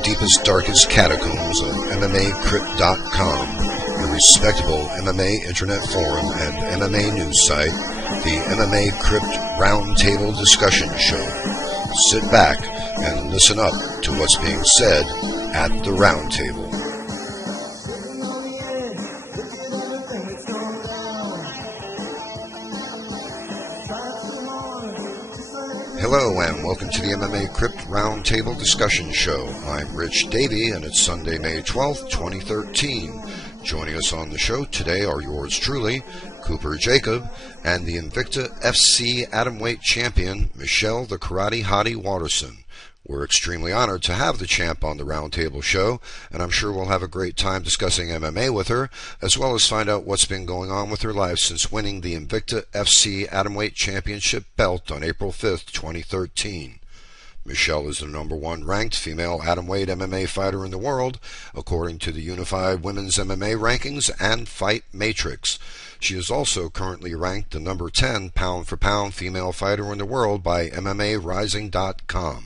the deepest, darkest catacombs of MMAcrypt.com, a respectable MMA internet forum and MMA news site, the MMA Crypt Roundtable Discussion Show. Sit back and listen up to what's being said at the Roundtable. Hello and welcome to the MMA Crypt Roundtable Discussion Show. I'm Rich Davie and it's Sunday, May 12th, 2013. Joining us on the show today are yours truly, Cooper Jacob, and the Invicta FC Atomweight Champion, Michelle the Karate Hottie Waterson. We're extremely honored to have the champ on the Roundtable show, and I'm sure we'll have a great time discussing MMA with her, as well as find out what's been going on with her life since winning the Invicta FC Atomweight Championship belt on April 5th, 2013. Michelle is the number one ranked female atomweight MMA fighter in the world, according to the Unified Women's MMA Rankings and Fight Matrix. She is also currently ranked the number 10 pound-for-pound female fighter in the world by MMARising.com.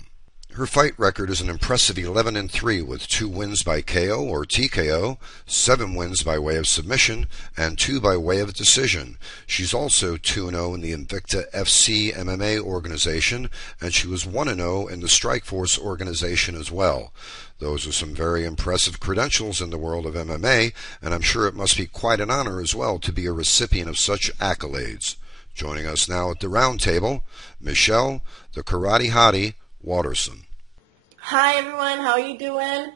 Her fight record is an impressive 11-3 with 2 wins by KO or TKO, 7 wins by way of submission, and 2 by way of decision. She's also 2-0 in the Invicta FC MMA organization, and she was 1-0 in the Strikeforce organization as well. Those are some very impressive credentials in the world of MMA, and I'm sure it must be quite an honor as well to be a recipient of such accolades. Joining us now at the Roundtable, Michelle, the Karate Hottie Waterson. Hi everyone, how are you doing?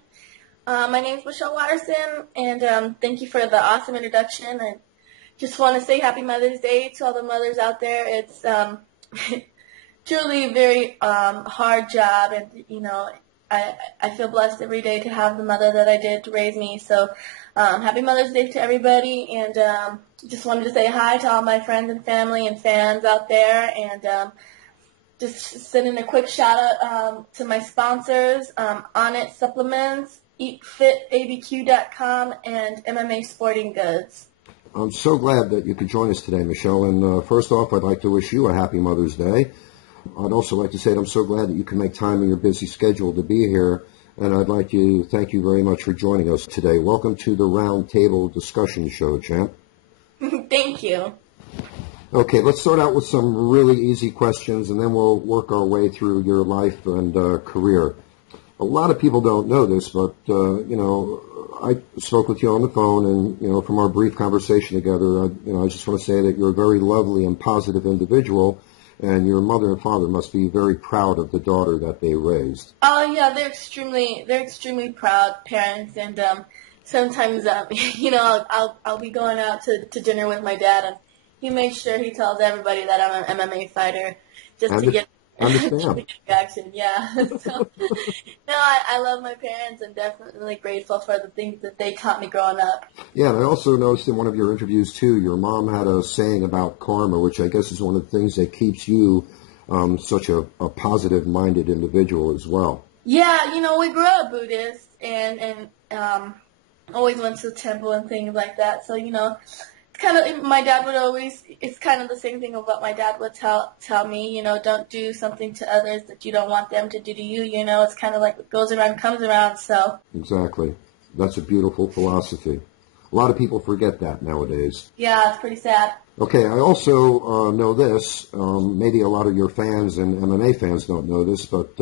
My name is Michelle Waterson, and thank you for the awesome introduction. I just want to say Happy Mother's Day to all the mothers out there. It's truly a very hard job, and I feel blessed every day to have the mother that I did to raise me. So Happy Mother's Day to everybody, and just wanted to say hi to all my friends and family and fans out there, and just send in a quick shout out to my sponsors, On It Supplements, EatFitABQ.com, and MMA Sporting Goods. I'm so glad that you could join us today, Michelle. And first off, I'd like to wish you a happy Mother's Day. I'd also like to say that I'm so glad that you can make time in your busy schedule to be here. And I'd like to thank you very much for joining us today. Welcome to the Roundtable Discussion Show, champ. Thank you. Okay, let's start out with some really easy questions, and then we'll work our way through your life and career. A lot of people don't know this, but, I spoke with you on the phone, and, from our brief conversation together, I just want to say that you're a very lovely and positive individual, and your mother and father must be very proud of the daughter that they raised. Oh, yeah, they're extremely proud parents, and sometimes, I'll be going out to dinner with my dad, and he makes sure he tells everybody that I'm an MMA fighter just to get a reaction. Yeah. So, I love my parents and definitely grateful for the things that they taught me growing up. Yeah, and I also noticed in one of your interviews, too, your mom had a saying about karma, which I guess is one of the things that keeps you such a positive-minded individual as well. Yeah, we grew up Buddhist and always went to the temple and things like that. So, my dad would always, it's kind of the same thing of what my dad would tell me, don't do something to others that you don't want them to do to you, it's kind of like what goes around comes around, so. Exactly. That's a beautiful philosophy. A lot of people forget that nowadays. Yeah, it's pretty sad. Okay, I also know this, maybe a lot of your fans and MMA fans don't know this, but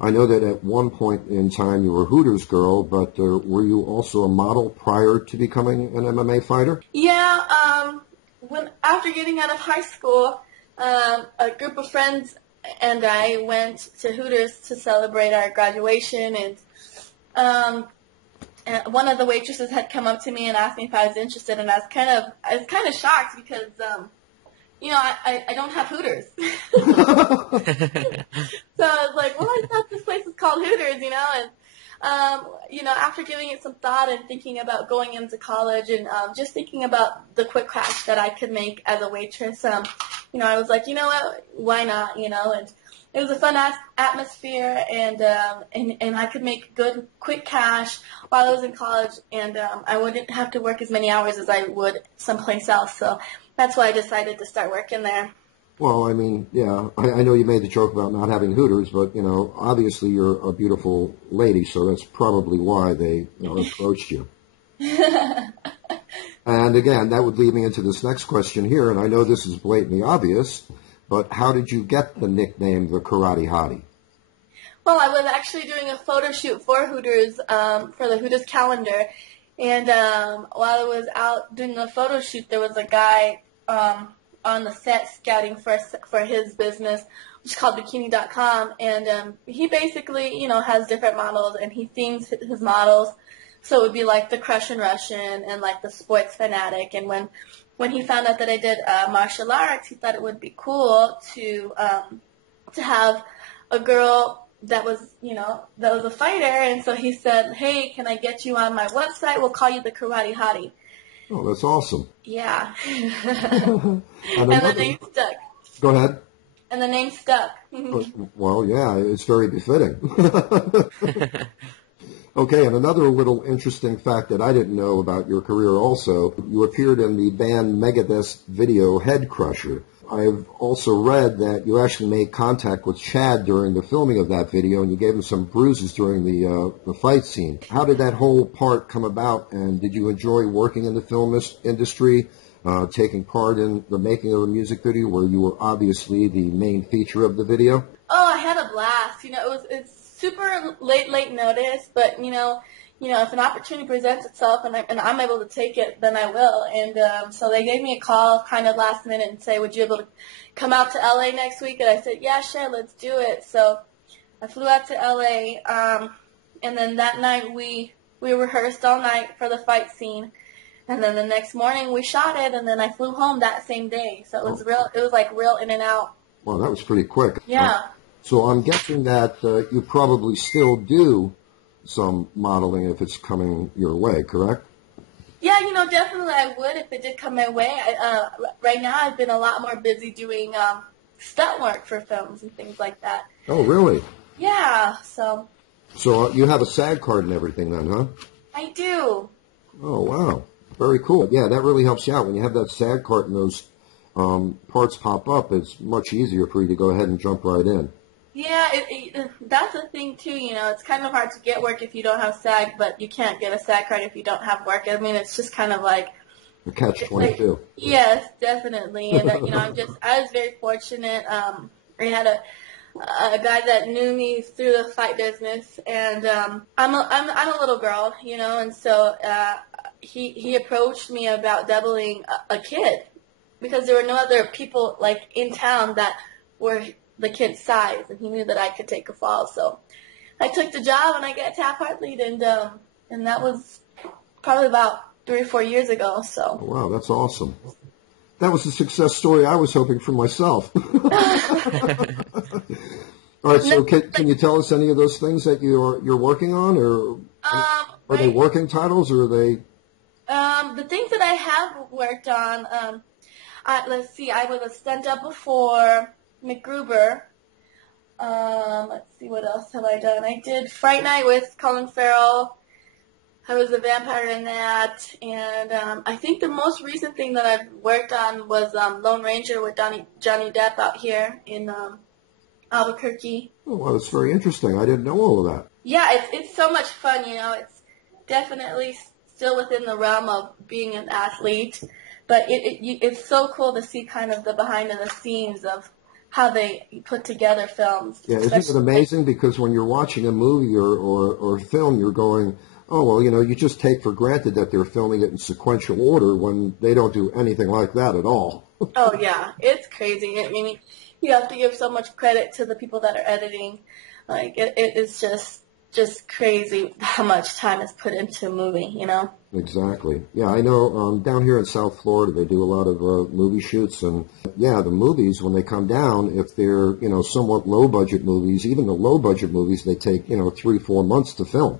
I know that at one point in time you were Hooters Girl, but were you also a model prior to becoming an MMA fighter? Yeah, after getting out of high school, a group of friends and I went to Hooters to celebrate our graduation, and one of the waitresses had come up to me and asked me if I was interested, and I was kind of shocked because I don't have Hooters. So I was like, well, I thought this place was called Hooters, and after giving it some thought and thinking about going into college and just thinking about the quick cash that I could make as a waitress, I was like, what, why not, and it was a fun atmosphere, and I could make good, quick cash while I was in college, and I wouldn't have to work as many hours as I would someplace else, so that's why I decided to start working there. Well, I mean, yeah, I know you made the joke about not having Hooters, but, obviously you're a beautiful lady, so that's probably why they approached you. And again, that would lead me into this next question here, and I know this is blatantly obvious, but how did you get the nickname the Karate Hottie? Well, I was actually doing a photo shoot for Hooters, for the Hooters calendar, and while I was out doing the photo shoot, there was a guy on the set scouting for his business, which is called Bikini.com, and he basically, has different models, and he themes his models. So it would be like the Crushing Russian and like the Sports Fanatic. And when he found out that I did martial arts, he thought it would be cool to have a girl that was a fighter. And so he said, "Hey, can I get you on my website? We'll call you the Karate Hottie." Oh, that's awesome. Yeah. And the name stuck. Go ahead. And the name stuck. Well, yeah, it's very befitting. Okay, and another little interesting fact that I didn't know about your career also, you appeared in the band Megadeth's video Head Crusher. I've also read that you actually made contact with Chad during the filming of that video, and you gave him some bruises during the fight scene. How did that whole part come about, and did you enjoy working in the film industry, taking part in the making of a music video where you were obviously the main feature of the video? Oh, I had a blast. It's super late notice, but if an opportunity presents itself and I'm able to take it, then I will. And so they gave me a call kind of last minute and say, "Would you be able to come out to LA next week?" And I said, "Yeah, sure, let's do it." So I flew out to LA, and then that night we rehearsed all night for the fight scene. And then the next morning we shot it, and then I flew home that same day. So it was real in and out. Well, that was pretty quick. Yeah. So I'm guessing that you probably still do some modeling if it's coming your way, correct? Yeah, definitely I would if it did come my way. Right now I've been a lot more busy doing stunt work for films and things like that. Oh, really? Yeah, so. So you have a SAG card and everything then, huh? I do. Oh, wow. Very cool. Yeah, that really helps you out. When you have that SAG card and those parts pop up, it's much easier for you to go ahead and jump right in. Yeah, that's the thing too. It's kind of hard to get work if you don't have SAG, but you can't get a SAG card if you don't have work. I mean, it's just kind of like a catch-22. Yes, definitely. And I was very fortunate. I had a guy that knew me through the fight business, and I'm a little girl, and so he approached me about doubling a kid because there were no other people like in town that were the kid's size, and he knew that I could take a fall. So I took the job, and I got tap heart lead, and that was probably about 3 or 4 years ago. So. Oh, wow, that's awesome. That was the success story I was hoping for myself. All right, so can you tell us any of those things that you're working on, or are they working titles, or are they? The things that I have worked on, let's see, I was a stunt double for MacGruber. Let's see, what else have I done? I did Fright Night with Colin Farrell. I was a vampire in that. And I think the most recent thing that I've worked on was Lone Ranger with Johnny Depp out here in Albuquerque. Oh, well, that's very interesting. I didn't know all of that. Yeah, it's so much fun, It's definitely still within the realm of being an athlete. But it's so cool to see kind of the behind the scenes of how they put together films. Yeah, isn't it amazing? Because when you're watching a movie or film, you're going, oh, well, you just take for granted that they're filming it in sequential order when they don't do anything like that at all. Oh, yeah. It's crazy. I mean, you have to give so much credit to the people that are editing. Like, it is just crazy how much time is put into a movie, Exactly. Yeah, I know down here in South Florida, they do a lot of movie shoots. And, yeah, the movies, when they come down, if they're, somewhat low-budget movies, even the low-budget movies, they take, 3-4 months to film.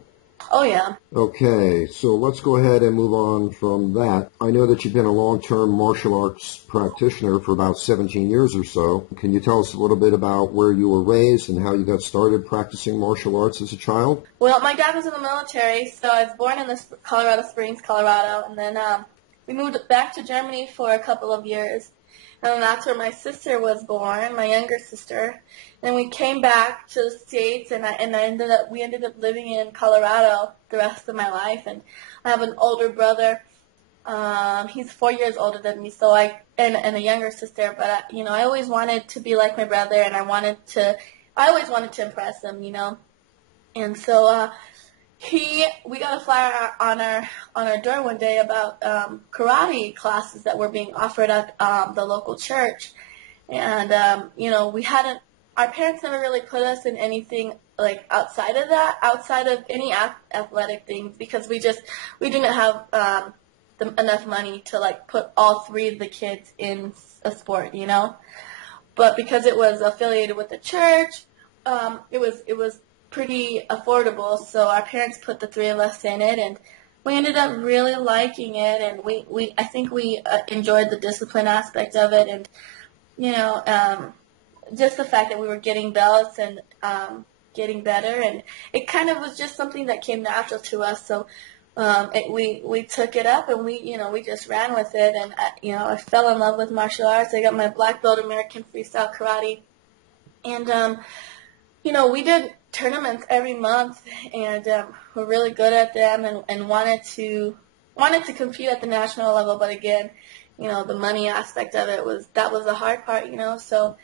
Oh, yeah. Okay, so let's go ahead and move on from that. I know that you've been a long-term martial arts practitioner for about 17 years or so. Can you tell us a little bit about where you were raised and how you got started practicing martial arts as a child? Well, my dad was in the military, so I was born in Colorado Springs, Colorado, and then we moved back to Germany for a couple of years. And that's where my sister was born, my younger sister. Then we came back to the States, and we ended up living in Colorado the rest of my life. And I have an older brother. He's 4 years older than me, and a younger sister. But I always wanted to be like my brother, and I always wanted to impress him, And so we got a flyer on our door one day about karate classes that were being offered at the local church, and our parents never really put us in anything like outside of any athletic things, because we didn't have enough money to like put all three of the kids in a sport, But because it was affiliated with the church, it was pretty affordable, so our parents put the three of us in it, and we ended up really liking it, and I think we enjoyed the discipline aspect of it, and just the fact that we were getting belts and getting better, and it kind of was just something that came natural to us. So we took it up, and we just ran with it, and I fell in love with martial arts. I got my black belt American freestyle karate, and we did tournaments every month, and we're really good at them, and wanted to compete at the national level. But again, the money aspect of it was the hard part, So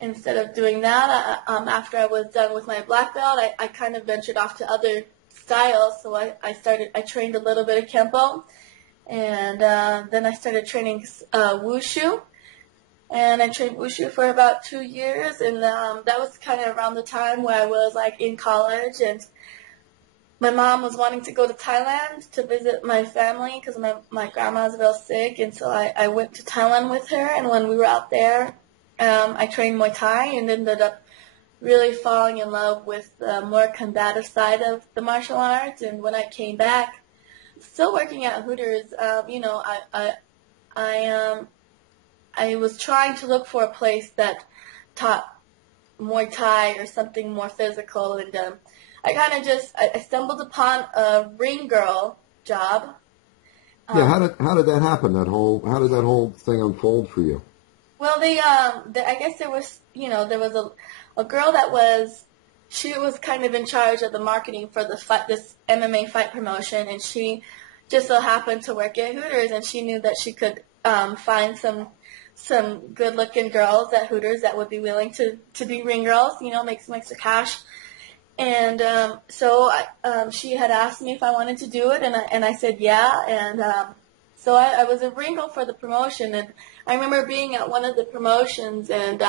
instead of doing that, after I was done with my black belt, I kind of ventured off to other styles. So I trained a little bit of Kempo, and then I started training Wushu. And I trained Wushu for about 2 years, and that was kind of around the time where I was like in college, and my mom was wanting to go to Thailand to visit my family because my grandma was real sick, and so I went to Thailand with her, and when we were out there, I trained Muay Thai and ended up really falling in love with the more combative side of the martial arts. And when I came back, still working at Hooters, I was trying to look for a place that taught Muay Thai or something more physical, and I kind of I stumbled upon a ring girl job. Yeah, how did that happen? How did that whole thing unfold for you? Well, I guess there was a girl she was kind of in charge of the marketing for this MMA fight promotion, and she just so happened to work at Hooters, and she knew that she could find some good-looking girls at Hooters that would be willing to be ring girls, make some extra cash. And so she had asked me if I wanted to do it, and I said yeah. And so I was a ring girl for the promotion, and I remember being at one of the promotions and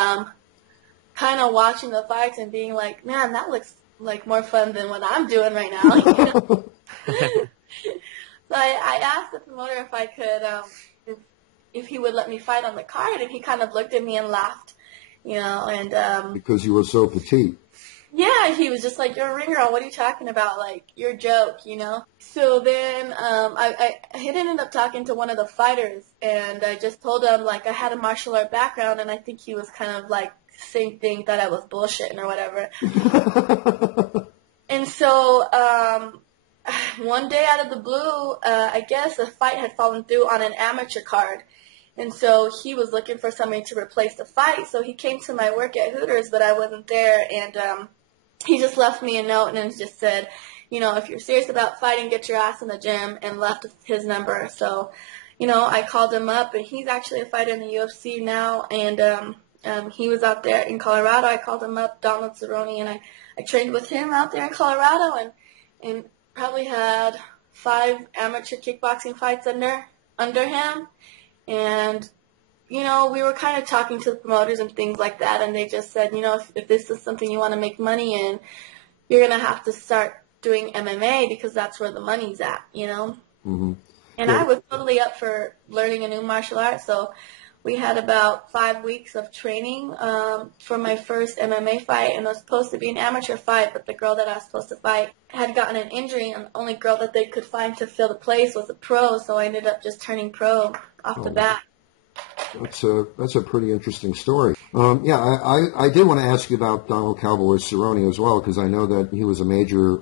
kind of watching the fights and being like, man, that looks like more fun than what I'm doing right now. So I asked the promoter if I could, if he would let me fight on the card, and he kind of looked at me and laughed, and because you were so petite. Yeah, he was just like, you're a ring girl, what are you talking about? Like, you're a joke, So then I had ended up talking to one of the fighters, and I just told him, like, I had a martial art background, and I think he was kind of like, same thing, thought I was bullshitting or whatever. And so one day out of the blue, I guess a fight had fallen through on an amateur card. And so he was looking for somebody to replace the fight. So he came to my work at Hooters, but I wasn't there. And he just left me a note and just said, if you're serious about fighting, get your ass in the gym, and left his number. So, I called him up, and he's actually a fighter in the UFC now. And he was out there in Colorado. I called him up, Donald Cerrone, and I trained with him out there in Colorado, and probably had 5 amateur kickboxing fights under him. And, we were kind of talking to the promoters and things like that, and they just said, if this is something you want to make money in, you're going to have to start doing MMA because that's where the money's at, Mm-hmm. And I was totally up for learning a new martial art, so we had about 5 weeks of training for my first MMA fight, and it was supposed to be an amateur fight, but the girl that I was supposed to fight had gotten an injury, and the only girl that they could find to fill the place was a pro, so I ended up just turning pro off the bat. That's a pretty interesting story. I did want to ask you about Donald Cowboy Cerrone as well, because I know that he was a major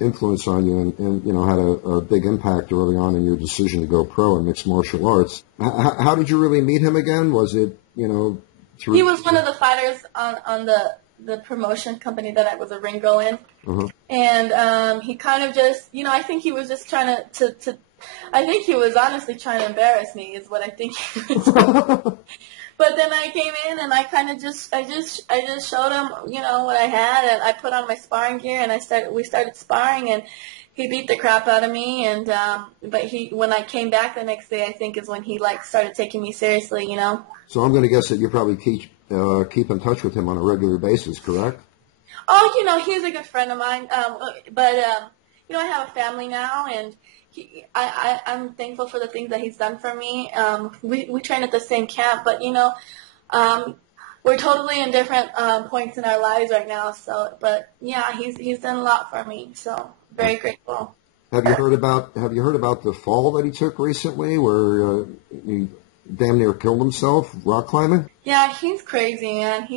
influence on you and had a big impact early on in your decision to go pro in mixed martial arts. How did you really meet him again? Was it, through... He was one of the fighters on the promotion company that I was a ring girl in. Uh-huh. And he kind of just, I think he was just trying to I think he was honestly trying to embarrass me is what I think he was doing. But then I came in and I kind of I just showed him, what I had, and I put on my sparring gear and we started sparring, and he beat the crap out of me. And but when I came back the next day, I think is when he started taking me seriously, So I'm going to guess that you probably keep in touch with him on a regular basis, correct? Oh, he's a good friend of mine. But I have a family now, and I'm thankful for the things that he's done for me. We train at the same camp, but we're totally in different points in our lives right now. So, but yeah, he's done a lot for me. So very grateful. Have you heard about the fall that he took recently, where he damn near killed himself rock climbing? Yeah, he's crazy, man.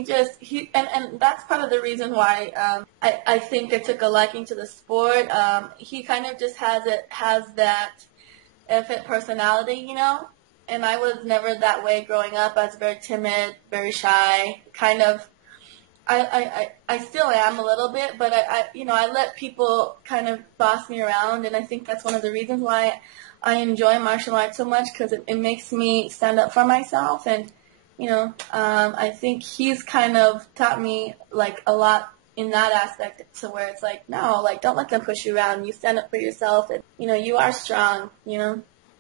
And that's part of the reason why I think I took a liking to the sport. He kind of just has that effort personality, and I was never that way growing up. I was very timid, very shy, kind of. I still am a little bit, but I let people kind of boss me around, and I think that's one of the reasons why I enjoy martial arts so much, because it makes me stand up for myself. And I think he's kind of taught me a lot in that aspect, to where it's no, don't let them push you around. You stand up for yourself, and you are strong. Yeah,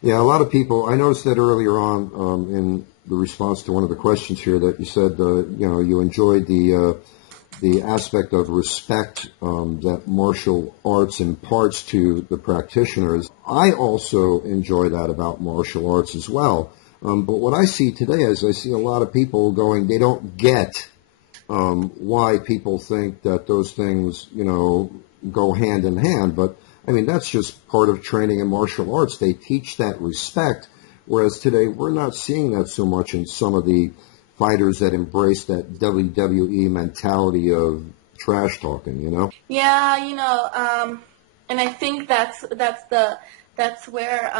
a lot of people. I noticed that earlier on in the response to one of the questions here, that you said you enjoyed the aspect of respect that martial arts imparts to the practitioners. I also enjoy that about martial arts as well. But what I see today is I see a lot of people going, they don't get why people think that those things, go hand in hand. But, I mean, that's just part of training in martial arts. They teach that respect, whereas today we're not seeing that so much in some of the fighters that embrace that WWE mentality of trash talking, Yeah, and I think that's where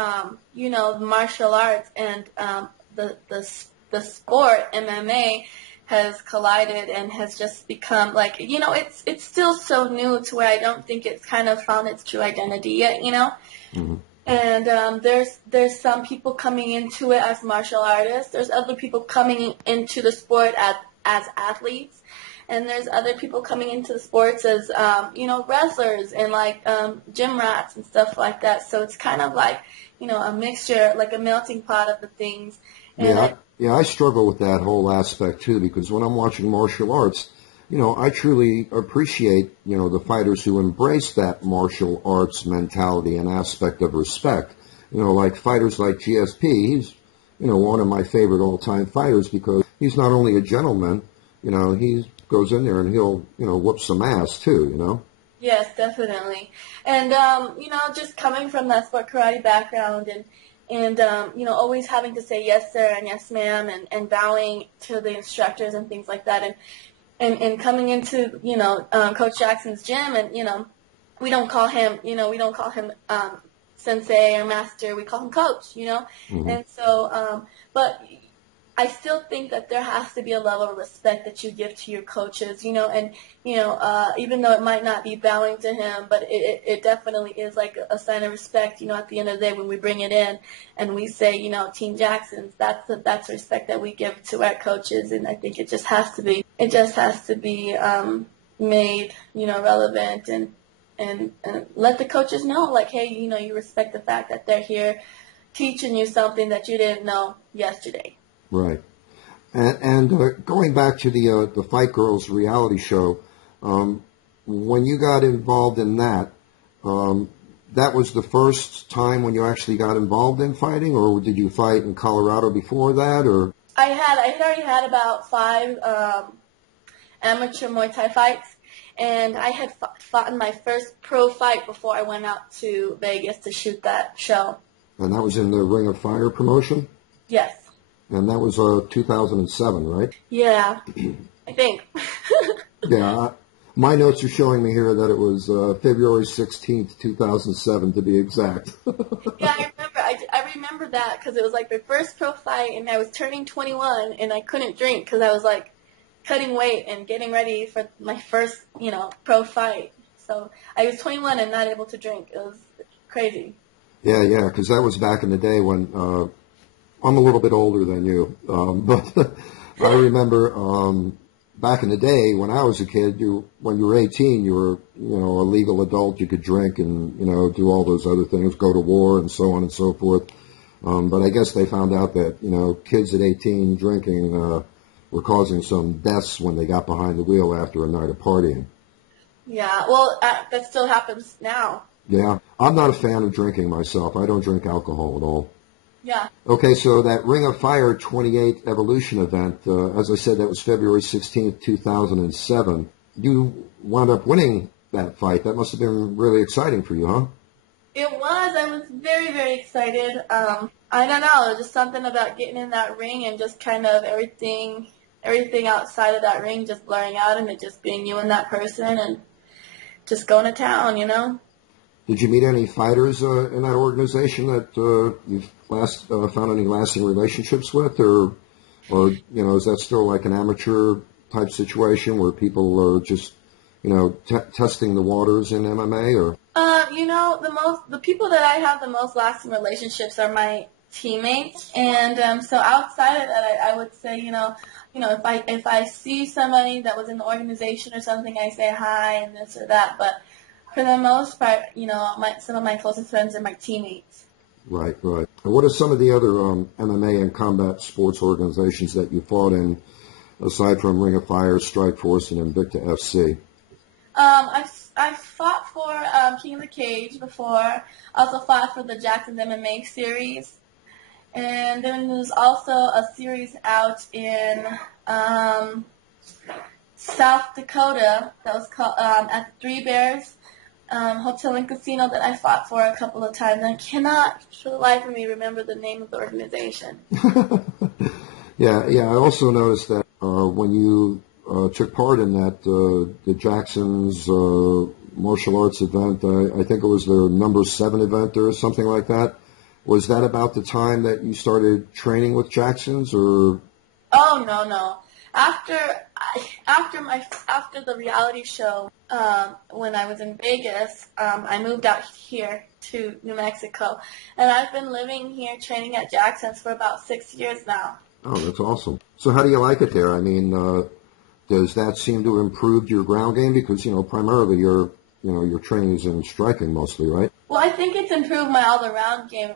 martial arts and the sport MMA has collided and has just become it's still so new to where I don't think it's kind of found its true identity yet, Mm-hmm. And there's some people coming into it as martial artists. There's other people coming into the sport as athletes, and there's other people coming into the sports as wrestlers and gym rats and stuff like that. So it's kind of a mixture, a melting pot of the things. And I struggle with that whole aspect too, because when I'm watching martial arts, I truly appreciate, the fighters who embrace that martial arts mentality and aspect of respect. Like fighters like GSP, he's, one of my favorite all-time fighters, because he's not only a gentleman, he goes in there and he'll, whoop some ass too, Yes, definitely. And, just coming from that sport karate background and always having to say yes, sir, and yes, ma'am, and bowing to the instructors and things like that. And coming into, Coach Jackson's gym, and, we don't call him sensei or master. We call him coach, Mm-hmm. And so, but I still think that there has to be a level of respect that you give to your coaches, and, even though it might not be bowing to him, but it definitely is a sign of respect, at the end of the day when we bring it in and we say, Team Jackson's, that's respect that we give to our coaches. And I think it just has to be made, relevant and let the coaches know, hey, you respect the fact that they're here teaching you something that you didn't know yesterday. Right. And going back to the Fight Girls reality show, when you got involved in that, that was the first time when you actually got involved in fighting, or did you fight in Colorado before that? Or I had already had about 5 amateur Muay Thai fights, and I had fought in my first pro fight before I went out to Vegas to shoot that show. And that was in the Ring of Fire promotion? Yes. And that was 2007, right? Yeah, I think. Yeah, My notes are showing me here that it was February 16th, 2007, to be exact. Yeah, I remember. I remember that because it was like my first pro fight, and I was turning 21, and I couldn't drink because I was like cutting weight and getting ready for my first, pro fight. So I was 21 and not able to drink. It was crazy. Yeah, because that was back in the day when I'm a little bit older than you, but I remember back in the day when I was a kid, when you were 18, you were a legal adult. You could drink and do all those other things, go to war and so on and so forth. But I guess they found out that kids at 18 drinking were causing some deaths when they got behind the wheel after a night of partying. Yeah, well, that still happens now. Yeah, I'm not a fan of drinking myself. I don't drink alcohol at all. Yeah. Okay, so that Ring of Fire 28 Evolution event, as I said, that was February 16th, 2007. You wound up winning that fight. That must have been really exciting for you, huh? It was. I was very, very excited. I don't know. There's just something about getting in that ring and just kind of everything outside of that ring just blurring out and it just being you and that person and just going to town, Did you meet any fighters in that organization that you've found any lasting relationships with, or is that still like an amateur type situation where people are just testing the waters in MMA? Or the people that I have the most lasting relationships are my teammates, and so outside of that, I would say if I see somebody that was in the organization or something, I say hi and this or that, but for the most part, some of my closest friends are my teammates. Right. And what are some of the other MMA and combat sports organizations that you fought in, aside from Ring of Fire, Strikeforce, and Invicta FC? I've fought for King of the Cage before. I also fought for the Jackson's MMA series. And then there's also a series out in South Dakota that was called at the Three Bears Hotel and Casino that I fought for a couple of times. I cannot, for the life of me, remember the name of the organization. Yeah. I also noticed that when you took part in that the Jackson's martial arts event, I think it was their number 7 event or something like that. Was that about the time that you started training with Jackson's, or? Oh no. After the reality show, when I was in Vegas, I moved out here to New Mexico, and I've been living here training at Jackson's for about 6 years now. Oh, that's awesome. So how do you like it there? I mean, does that seem to improve your ground game? Because, primarily your training is in striking mostly, right? Well, I think it's improved my all-around game,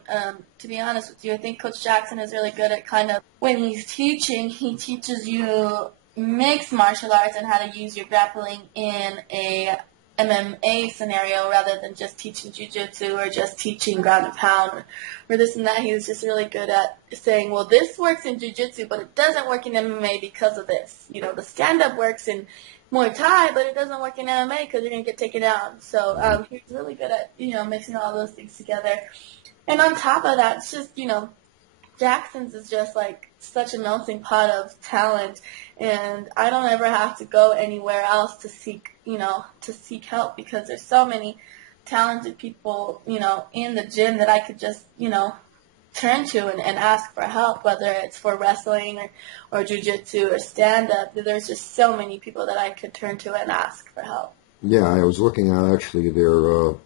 to be honest with you. I think Coach Jackson is really good at kind of, when he's teaching, he teaches you mixed martial arts and how to use your grappling in a MMA scenario rather than just teaching jiu-jitsu or just teaching ground and pound or this and that. He's just really good at saying, well, this works in jiu-jitsu, but it doesn't work in MMA because of this. The stand-up works in Muay Thai, but it doesn't work in MMA because you're going to get taken down. So he's really good at, mixing all those things together. And on top of that, it's just, Jackson's is just like such a melting pot of talent, and I don't ever have to go anywhere else to seek help because there's so many talented people, in the gym that I could just, turn to and ask for help, whether it's for wrestling or jiu-jitsu or stand-up. There's just so many people that I could turn to and ask for help. Yeah, I was looking at actually their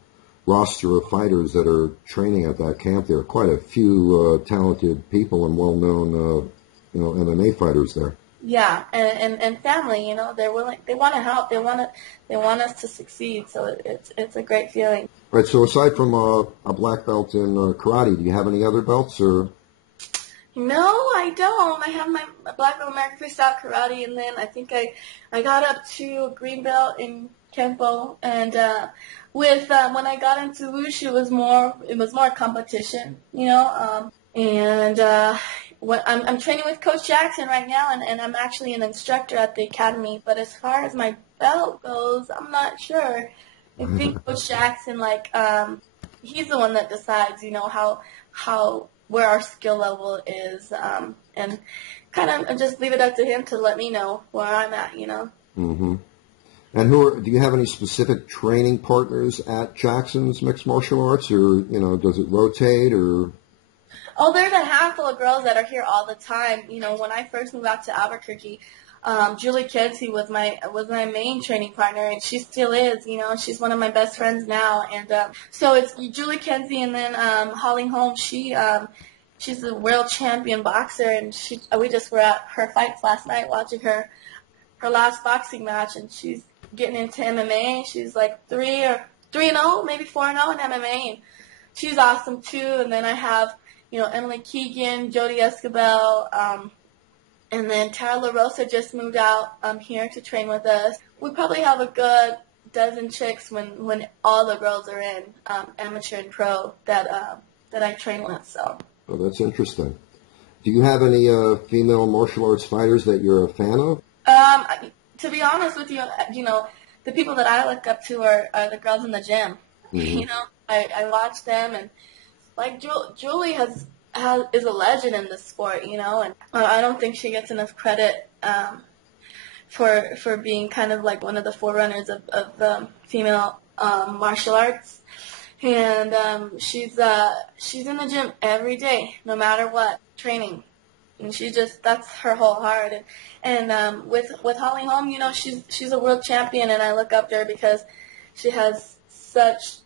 roster of fighters that are training at that camp. There are quite a few talented people and well-known, MMA fighters there. Yeah, and family, they're willing. They want to help. They want us to succeed. So it's a great feeling. Right. So aside from a black belt in karate, do you have any other belts or? No, I don't. I have my black belt American Freestyle Karate, and then I think I got up to a green belt in Kempo, and when I got into Wushu, it was more competition, and I'm training with Coach Jackson right now, and I'm actually an instructor at the academy. But as far as my belt goes, I'm not sure. I think Coach Jackson, he's the one that decides, how where our skill level is, and kind of just leave it up to him to let me know where I'm at, Mm-hmm. And do you have any specific training partners at Jackson's Mixed Martial Arts, or does it rotate, or? Oh, there's a handful of girls that are here all the time. When I first moved out to Albuquerque, Julie Kenzie was my main training partner, and she still is. She's one of my best friends now. And so it's Julie Kenzie, and then Holly Holmes. She's a world champion boxer, and we just were at her fights last night watching her last boxing match, and she's getting into MMA. She's like 3-0, maybe 4-0 in MMA, and she's awesome too. And then I have, Emily Keegan, Jody Escabel, and then Tara LaRosa just moved out here to train with us. We probably have a good dozen chicks when all the girls are in, amateur and pro, that I train with. So. Oh, that's interesting. Do you have any female martial arts fighters that you're a fan of? To be honest with you, the people that I look up to are the girls in the gym. Mm-hmm. I watch them, and like Julie is a legend in this sport, and I don't think she gets enough credit for being kind of like one of the forerunners of female martial arts. And she's in the gym every day, no matter what, training. And that's her whole heart. And with Holly Holm, she's a world champion, and I look up to her because she has such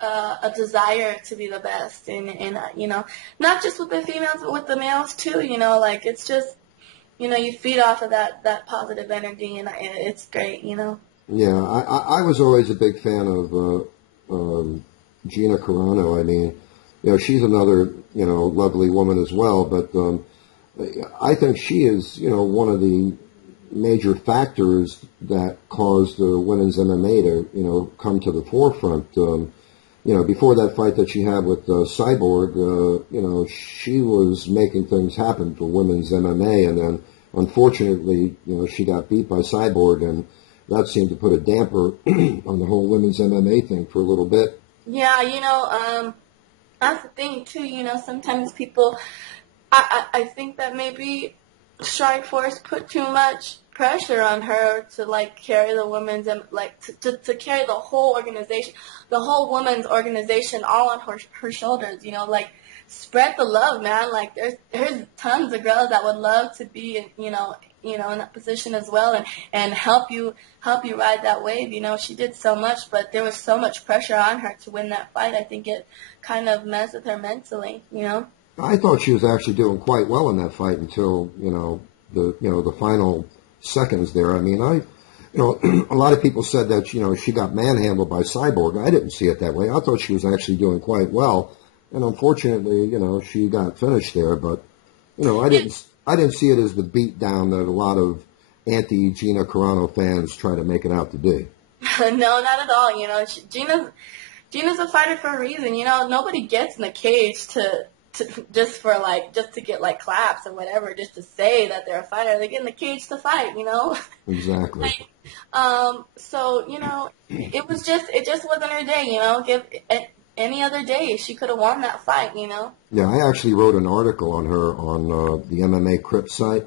a desire to be the best, and not just with the females, but with the males too. Like it's just, you feed off of that positive energy, and it's great. Yeah, I was always a big fan of Gina Carano. I mean, she's another lovely woman as well, but I think she is one of the major factors that caused women's MMA to come to the forefront. Before that fight that she had with Cyborg, she was making things happen for women's MMA, and then unfortunately, she got beat by Cyborg, and that seemed to put a damper on the whole women's MMA thing for a little bit. Yeah, that's the thing too. Sometimes people, I think that maybe Strikeforce put too much pressure on her to like carry the women's and like to carry the whole organization, the whole women's organization, all on her shoulders. Like spread the love, man. Like there's tons of girls that would love to be in that position as well, and help you ride that wave. She did so much, but there was so much pressure on her to win that fight. I think it kind of messed with her mentally. I thought she was actually doing quite well in that fight until the final seconds there. I mean, a lot of people said that she got manhandled by Cyborg. I didn't see it that way. I thought she was actually doing quite well, and unfortunately, she got finished there. But I didn't see it as the beatdown that a lot of anti-Gina Carano fans try to make it out to be. No, not at all. Gina's a fighter for a reason. Nobody gets in the cage to just to get like claps or whatever, just to say that they're a fighter. They get in the cage to fight. Exactly. So it just wasn't her day. Give any other day she could have won that fight. Yeah, I actually wrote an article on her on the MMA Crypt site.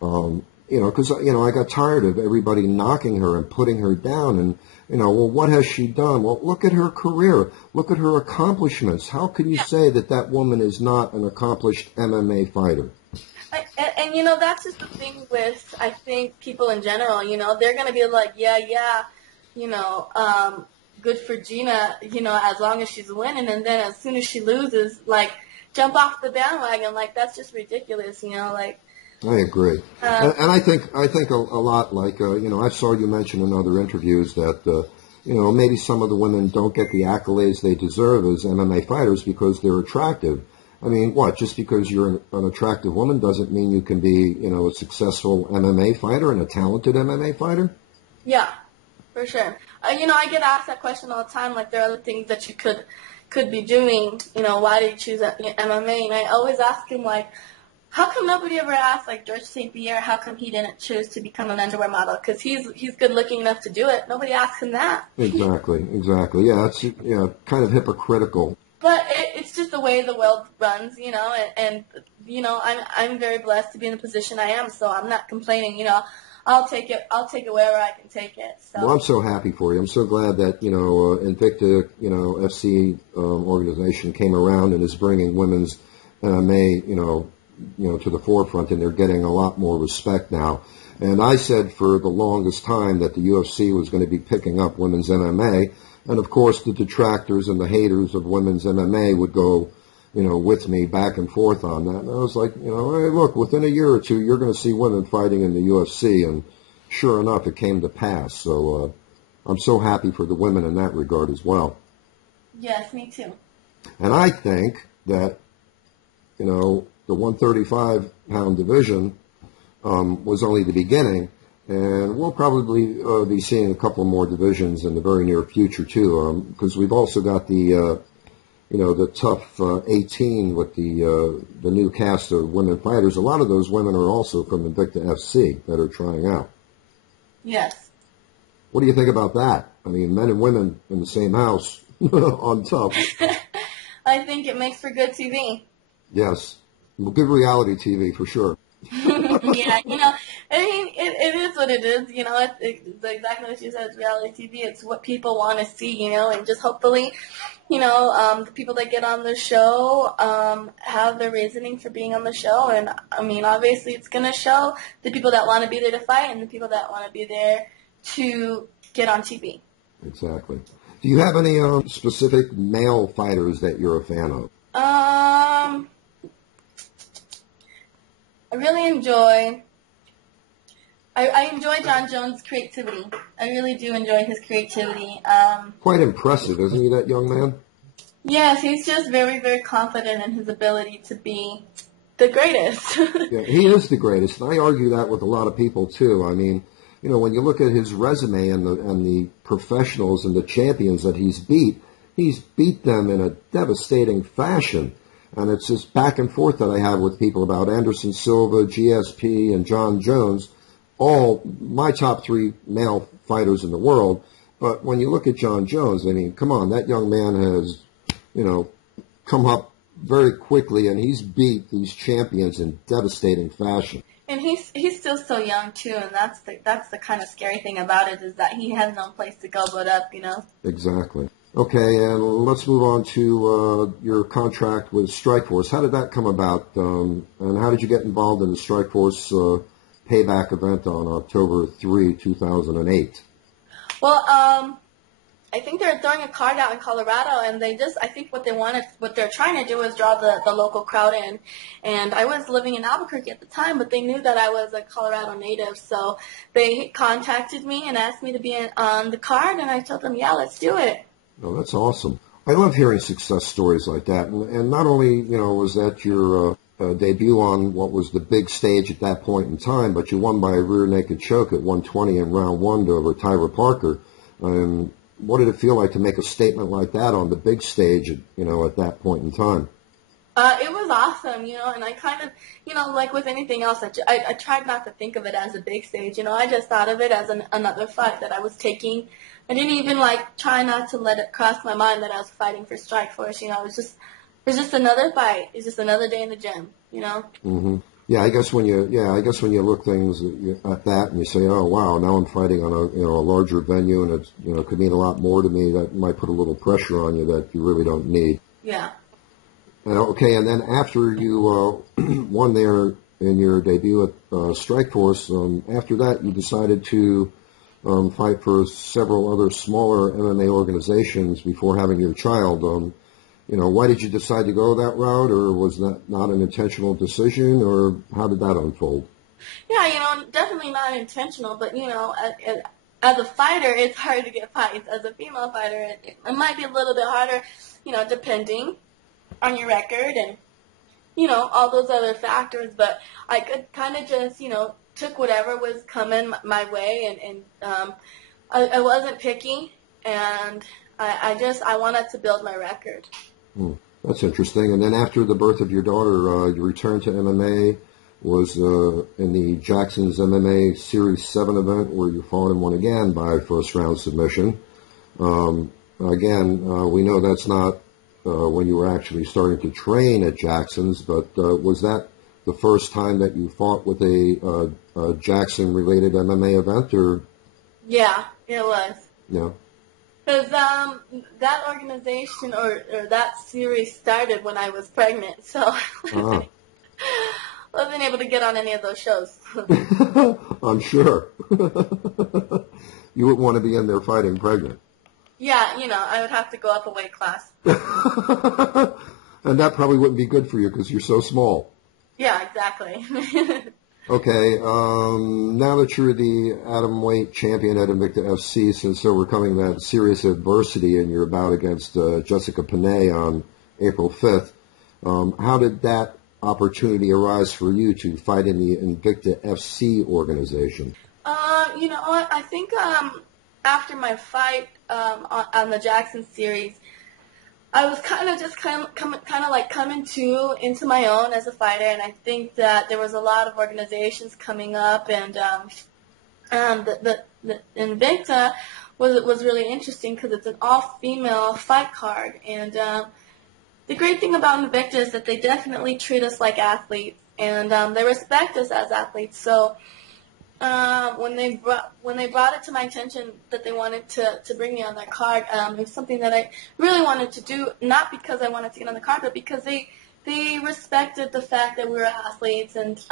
Because I got tired of everybody knocking her and putting her down, and well, what has she done? Well, look at her career, look at her accomplishments. How can you say that woman is not an accomplished MMA fighter? And that's just the thing with, I think, people in general. They're gonna be like, yeah, good for Gina, as long as she's winning, and then as soon as she loses, like, jump off the bandwagon. Like, that's just ridiculous. I agree, and I think a lot like I saw you mention in other interviews that maybe some of the women don't get the accolades they deserve as MMA fighters because they're attractive. I mean, just because you're an attractive woman doesn't mean you can be a successful MMA fighter and a talented MMA fighter? Yeah, for sure. I get asked that question all the time. Like, there are other things that you could be doing. Why did you choose MMA? And I always ask him, like, how come nobody ever asked, like, George St. Pierre, how come he didn't choose to become an underwear model? Because he's good looking enough to do it. Nobody asks him that. Exactly. Yeah, it's kind of hypocritical. But it's just the way the world runs, and I'm very blessed to be in the position I am, so I'm not complaining. I'll take it. I'll take it wherever I can take it. So. Well, I'm so happy for you. I'm so glad that, Invicta, FC organization came around and is bringing women's MMA, to the forefront, and they're getting a lot more respect now. And I said for the longest time that the UFC was going to be picking up women's MMA, and of course the detractors and the haters of women's MMA would go, with me back and forth on that. And I was like, hey, look, within a year or two, you're going to see women fighting in the UFC, and sure enough, it came to pass. So I'm so happy for the women in that regard as well. Yes, me too. And I think that, the 135-pound division was only the beginning, and we'll probably be seeing a couple more divisions in the very near future too, because we've also got the tough 18 with the new cast of women fighters. A lot of those women are also from Invicta FC that are trying out. Yes. What do you think about that? I mean, men and women in the same house on top. I think it makes for good TV. Yes. Well, good reality TV for sure. Yeah, it is what it is. It's exactly what you said. It's reality TV. It's what people want to see, and just hopefully, the people that get on the show have their reasoning for being on the show. And, obviously it's going to show the people that want to be there to fight and the people that want to be there to get on TV. Exactly. Do you have any specific male fighters that you're a fan of? I really enjoy... I enjoy John Jones' creativity. I really do enjoy his creativity. Quite impressive, isn't he, that young man? Yes, he's just very, very confident in his ability to be the greatest. Yeah, he is the greatest, and I argue that with a lot of people, too. I mean, when you look at his resume and the professionals and the champions that he's beat them in a devastating fashion. And it's this back and forth that I have with people about Anderson Silva, GSP, and John Jones, all my top three male fighters in the world. But when you look at John Jones, I mean, come on, that young man has, come up very quickly, and he's beat these champions in devastating fashion. And he's still so young too, and that's the kind of scary thing about it, is that he has no place to go but up, Exactly. Okay, and let's move on to your contract with Strikeforce. How did that come about, and how did you get involved in the Strikeforce payback event on October 3, 2008? Well, I think they're throwing a card out in Colorado, and I think what they're trying to do is draw the local crowd in. And I was living in Albuquerque at the time, but they knew that I was a Colorado native, so they contacted me and asked me to be on the card, and I told them, yeah, let's do it. Oh, that's awesome. I love hearing success stories like that. And not only, was that your debut on what was the big stage at that point in time, but you won by a rear naked choke at 120 in round one over Tyra Parker. What did it feel like to make a statement like that on the big stage, at that point in time? It was awesome, and I kind of, like with anything else, I tried not to think of it as a big stage, I just thought of it as another fight that I was taking. I didn't even, try not to let it cross my mind that I was fighting for Strikeforce, it was just another fight. It's just another day in the gym, Mm-hmm. Yeah, I guess when you look things at that and you say, oh wow, now I'm fighting on a larger venue, and it could mean a lot more to me, that might put a little pressure on you that you really don't need. Yeah. Okay, and then after you won there in your debut at Strikeforce, after that you decided to fight for several other smaller MMA organizations before having your child. Why did you decide to go that route, or was that not an intentional decision, or how did that unfold? Yeah, definitely not intentional, but, as a fighter, it's hard to get fights. As a female fighter, it might be a little bit harder, depending on your record and, all those other factors, but I could kind of just, took whatever was coming my way, and I wasn't picky, and I wanted to build my record. That's interesting. And then after the birth of your daughter, you returned to MMA, was in the Jackson's MMA Series 7 event, where you fought and won again by first-round submission. Again, we know that's not when you were actually starting to train at Jackson's, but was that the first time that you fought with a Jackson-related MMA event, or? Yeah, it was. Yeah. Because that organization or that series started when I was pregnant, so I wasn't able to get on any of those shows. I'm sure. You wouldn't want to be in there fighting pregnant. Yeah, I would have to go up a weight class. And that probably wouldn't be good for you because you're so small. Yeah, exactly. Okay, now that you're the Atomweight champion at Invicta FC, since overcoming that serious adversity in your bout against Jessica Panay on April 5th, how did that opportunity arise for you to fight in the Invicta FC organization? You know what? I think after my fight on the Jackson series, I was kind of like coming into my own as a fighter, and I think that there was a lot of organizations coming up, and the Invicta was really interesting because it's an all-female fight card, and the great thing about Invicta is that they definitely treat us like athletes, and they respect us as athletes. So when they brought it to my attention that they wanted to bring me on their card, it was something that I really wanted to do, not because I wanted to get on the card, but because they respected the fact that we were athletes, and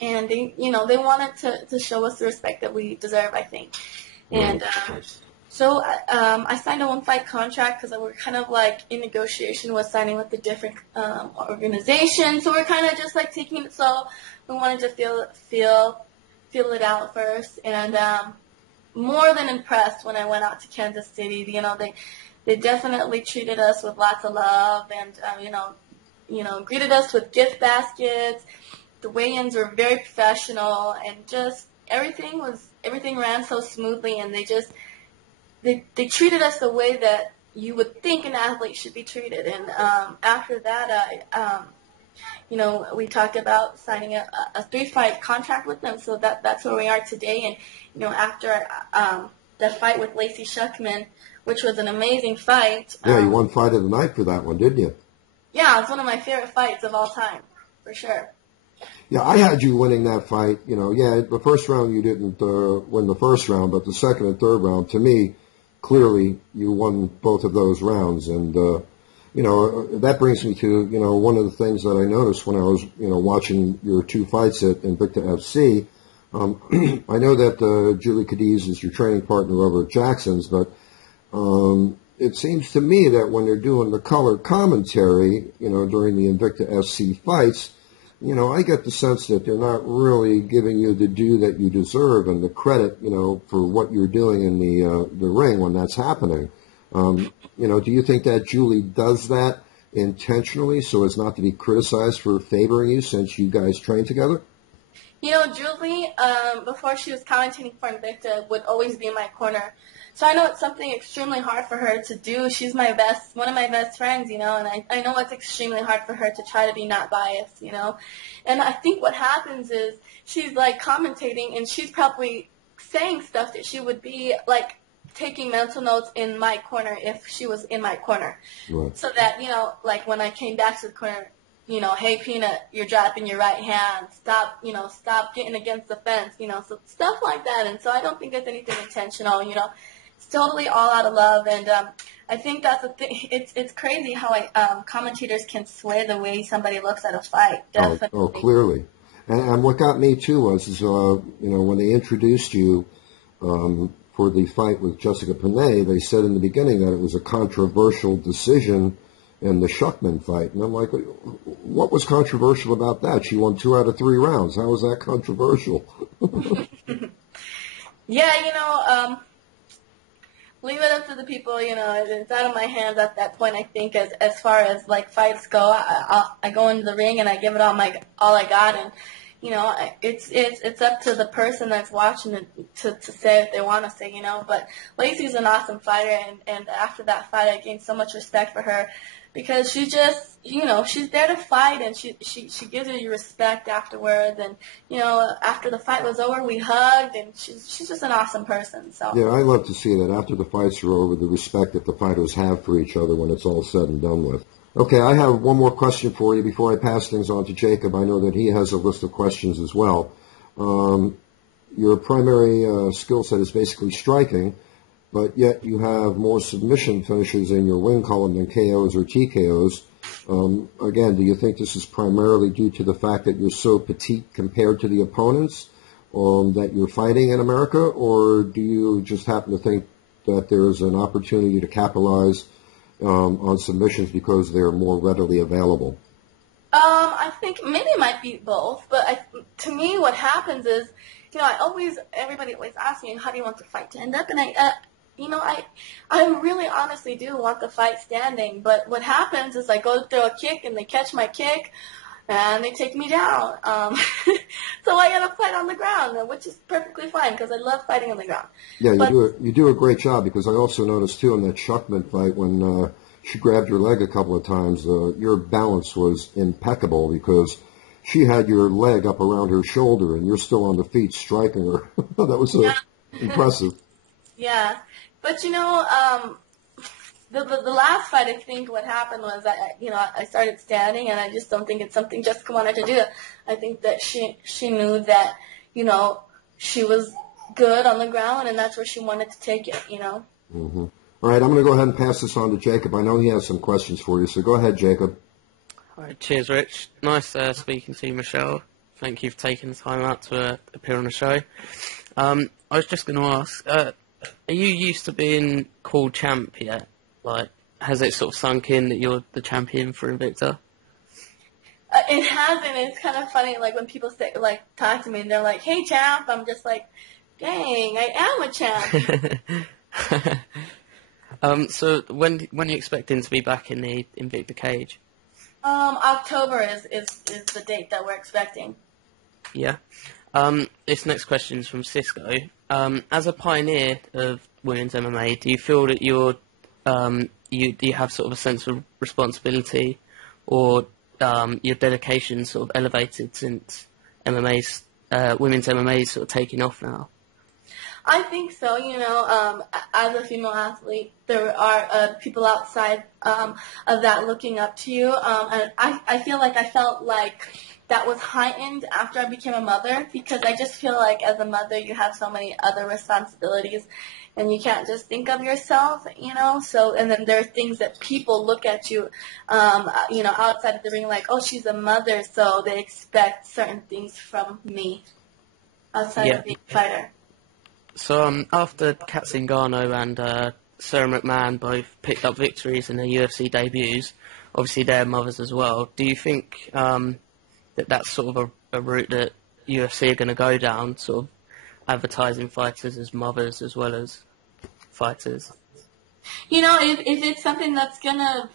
and they wanted to show us the respect that we deserve, I think. And so I signed a one-fight contract because we were kind of like in negotiation with signing with the different organizations. So we're kind of just like taking it slow. We wanted to feel it out first, and more than impressed when I went out to Kansas City. They definitely treated us with lots of love, and greeted us with gift baskets. The weigh-ins were very professional, and just everything ran so smoothly, and they treated us the way that you would think an athlete should be treated. And after that, we talked about signing a 3-fight contract with them, so that's where we are today. And after the fight with Lacey Shuckman, which was an amazing fight. Yeah, you won Fight of the Night for that one, didn't you? Yeah, it's one of my favorite fights of all time, for sure. Yeah, I had you winning that fight. The first round you didn't win the first round, but the second and third round, to me, clearly you won both of those rounds. And that brings me to, one of the things that I noticed when I was, watching your 2 fights at Invicta FC. I know that Julie Cadiz is your training partner over at Jackson's, but it seems to me that when they're doing the color commentary, during the Invicta FC fights, I get the sense that they're not really giving you the due that you deserve and the credit, for what you're doing in the ring when that's happening. Do you think that Julie does that intentionally so as not to be criticized for favoring you since you guys train together? Julie, before she was commentating for Invicta, would always be in my corner. So I know it's something extremely hard for her to do. She's one of my best friends, and I know it's extremely hard for her to try to be not biased, And I think what happens is she's like commentating, and she's probably saying stuff that she would be like taking mental notes in my corner if she was in my corner. Right. So that, like when I came back to the corner, hey Peanut, you're dropping your right hand. Stop getting against the fence, so stuff like that. And so I don't think it's anything intentional, It's totally all out of love, and I think that's the thing. It's crazy how commentators can sway the way somebody looks at a fight. Definitely. Oh, clearly. And what got me too was when they introduced you for the fight with Jessica Panay, they said in the beginning that it was a controversial decision in the Shuckman fight, and I'm like, what was controversial about that? She won 2 out of 3 rounds. How was that controversial? Yeah, leave it up to the people, it's out of my hands at that point, I think, as far as, like, fights go. I go into the ring and I give it all I got, and, it's up to the person that's watching it to say what they want to say, But Lacey's an awesome fighter, and after that fight, I gained so much respect for her because she just, she's there to fight, and she gives you respect afterwards, and, after the fight was over, we hugged, and she's just an awesome person, so. Yeah, I love to see that after the fights are over, the respect that the fighters have for each other when it's all said and done with. Okay, I have one more question for you before I pass things on to Jacob. I know that he has a list of questions as well. Your primary skill set is basically striking, but yet you have more submission finishes in your win column than KOs or TKOs. Again, do you think this is primarily due to the fact that you're so petite compared to the opponents that you're fighting in America, or do you just happen to think that there's an opportunity to capitalize on submissions because they're more readily available? I think maybe it might be both, but to me what happens is, everybody always asks me, how do you want the fight to end up? And I really honestly do want the fight standing, but what happens is I go to throw a kick and they catch my kick and they take me down. So I gotta fight on the ground, which is perfectly fine because I love fighting on the ground. Yeah, you do a great job, because I also noticed too in that Shuckman fight when she grabbed your leg a couple of times, your balance was impeccable because she had your leg up around her shoulder and you're still on the feet striking her. That was impressive. Yeah, but the last fight, I think what happened was that I started standing, and I just don't think it's something Jessica wanted to do. I think that she knew that she was good on the ground, and that's where she wanted to take it. Mm-hmm. All right, I'm going to go ahead and pass this on to Jacob. I know he has some questions for you, so go ahead, Jacob. All right, cheers, Rich. Nice speaking to you, Michelle. Thank you for taking the time out to appear on the show. I was just going to ask, are you used to being called champ yet? Like, has it sort of sunk in that you're the champion for Invicta? It hasn't. It's kind of funny, like, when people talk to me and they're like, hey, champ, I'm just like, dang, I am a champ. So when are you expecting to be back in the Invicta cage? October is the date that we're expecting. Yeah. This next question is from Cisco. As a pioneer of women's MMA, do you feel that you have sort of a sense of responsibility, or your dedication sort of elevated since women's MMA is sort of taking off now? I think so. As a female athlete, there are people outside of that looking up to you, and I feel like I felt like that was heightened after I became a mother, because I just feel like as a mother you have so many other responsibilities, and you can't just think of yourself, So, and then there are things that people look at you, outside of the ring, like, oh, she's a mother, so they expect certain things from me outside of being a fighter. So after Kat Zingano and Sarah McMahon both picked up victories in their UFC debuts, obviously they're mothers as well, do you think that's sort of a route that UFC are going to go down, sort of advertising fighters as mothers as well as fighters? If it's something that's going to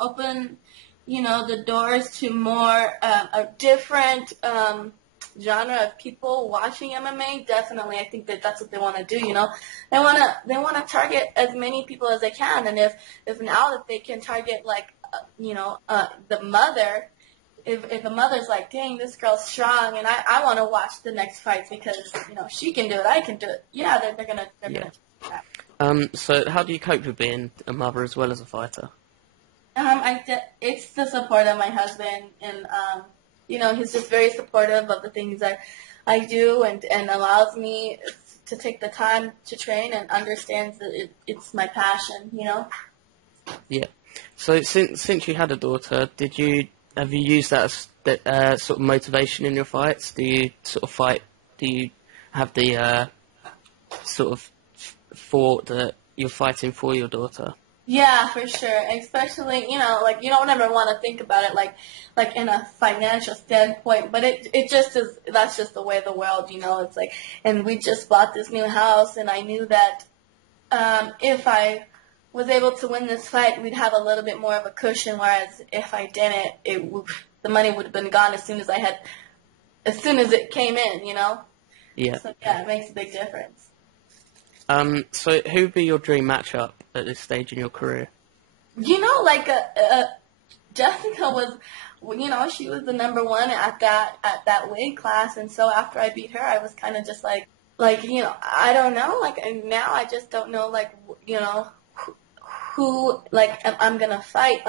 open, the doors to more a different genre of people watching MMA, definitely I think that's what they want to do. They want to target as many people as they can, and if now that they can target the mother. If a mother's like, dang, this girl's strong, and I want to watch the next fights because she can do it, I can do it. Yeah, they're gonna do that. So how do you cope with being a mother as well as a fighter? It's the support of my husband, and he's just very supportive of the things that I do, and allows me to take the time to train, and understands that it's my passion. Yeah. So since you had a daughter, have you used that as sort of motivation in your fights? Do you sort of fight? Do you have the sort of thought that you're fighting for your daughter? Yeah, for sure. Especially, you don't ever want to think about it like in a financial standpoint, but it just is. That's just the way of the world, It's like, and we just bought this new house, and I knew that if I was able to win this fight, we'd have a little bit more of a cushion. Whereas if I didn't, the money would have been gone as soon as it came in, Yeah. So yeah, it makes a big difference. So who would be your dream matchup at this stage in your career? Jessica was, she was the number one at that weight class, and so after I beat her, I was kind of just like, I don't know, and now I just don't know, who I'm gonna fight.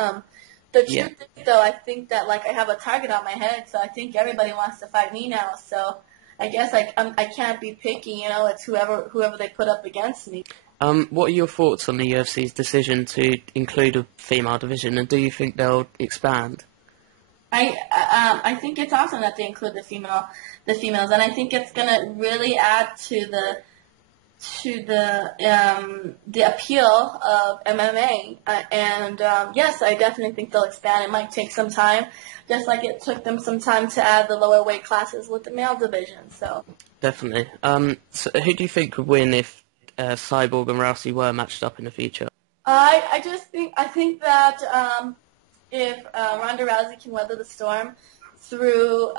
The truth is, though, I think that like I have a target on my head, so I think everybody wants to fight me now. So I guess I can't be picky. You know, it's whoever they put up against me. What are your thoughts on the UFC's decision to include a female division, and do you think they'll expand? I think it's awesome that they include the females, and I think it's gonna really add to the appeal of MMA. Yes, I definitely think they'll expand. It might take some time, just like it took them some time to add the lower weight classes with the male division. So definitely. So who do you think would win if Cyborg and Rousey were matched up in the future? I think that if Ronda Rousey can weather the storm through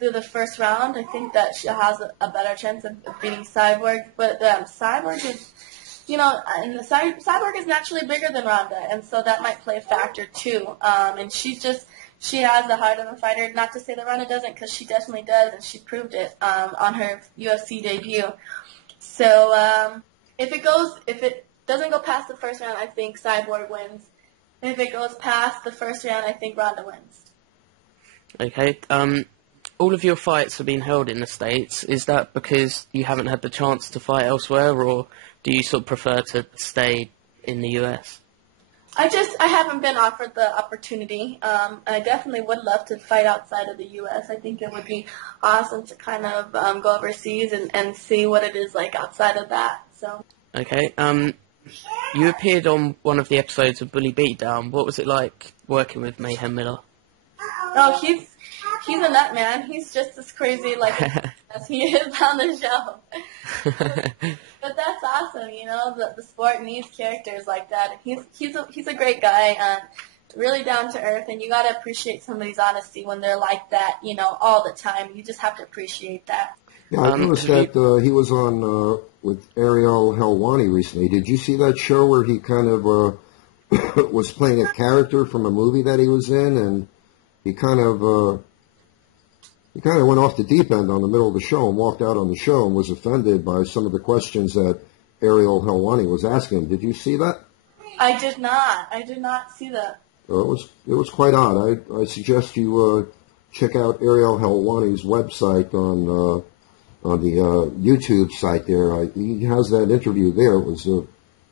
the first round, I think that she has a better chance of beating Cyborg. But Cyborg is, and Cyborg is naturally bigger than Ronda, and so that might play a factor too. And she has the heart of a fighter. Not to say that Ronda doesn't, because she definitely does, and she proved it on her UFC debut. So if it doesn't go past the first round, I think Cyborg wins. If it goes past the first round, I think Ronda wins. Okay. All of your fights have been held in the States. Is that because you haven't had the chance to fight elsewhere, or do you sort of prefer to stay in the US? I haven't been offered the opportunity. I definitely would love to fight outside of the US. I think it would be awesome to kind of go overseas and see what it is like outside of that. So. Okay. You appeared on one of the episodes of Bully Beatdown. What was it like working with Mayhem Miller? Oh, he's a nut, man. He's just as crazy like as he is on the show. But that's awesome, the sport needs characters like that. He's a great guy, really down to earth, and you gotta appreciate somebody's honesty when they're like that, all the time. You just have to appreciate that. Yeah, I noticed that he was on with Ariel Helwani recently. Did you see that show where he kind of was playing a character from a movie that he was in, and he kind of went off the deep end on the middle of the show and walked out on the show and was offended by some of the questions that Ariel Helwani was asking him. Did you see that? I did not. I did not see that. It was quite odd. I suggest you check out Ariel Helwani's website on the YouTube site there. He has that interview there. It was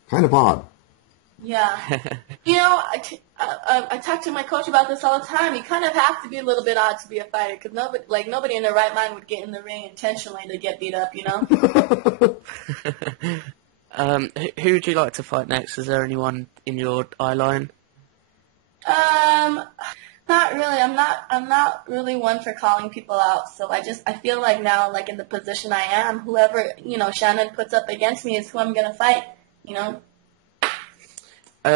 kind of odd. Yeah. I talk to my coach about this all the time. You kind of have to be a little bit odd to be a fighter, because nobody in their right mind would get in the ring intentionally to get beat up, Who would you like to fight next? Is there anyone in your eye line? Not really. I'm not really one for calling people out. So I feel like now, like in the position I am, whoever, Shannon puts up against me is who I'm going to fight,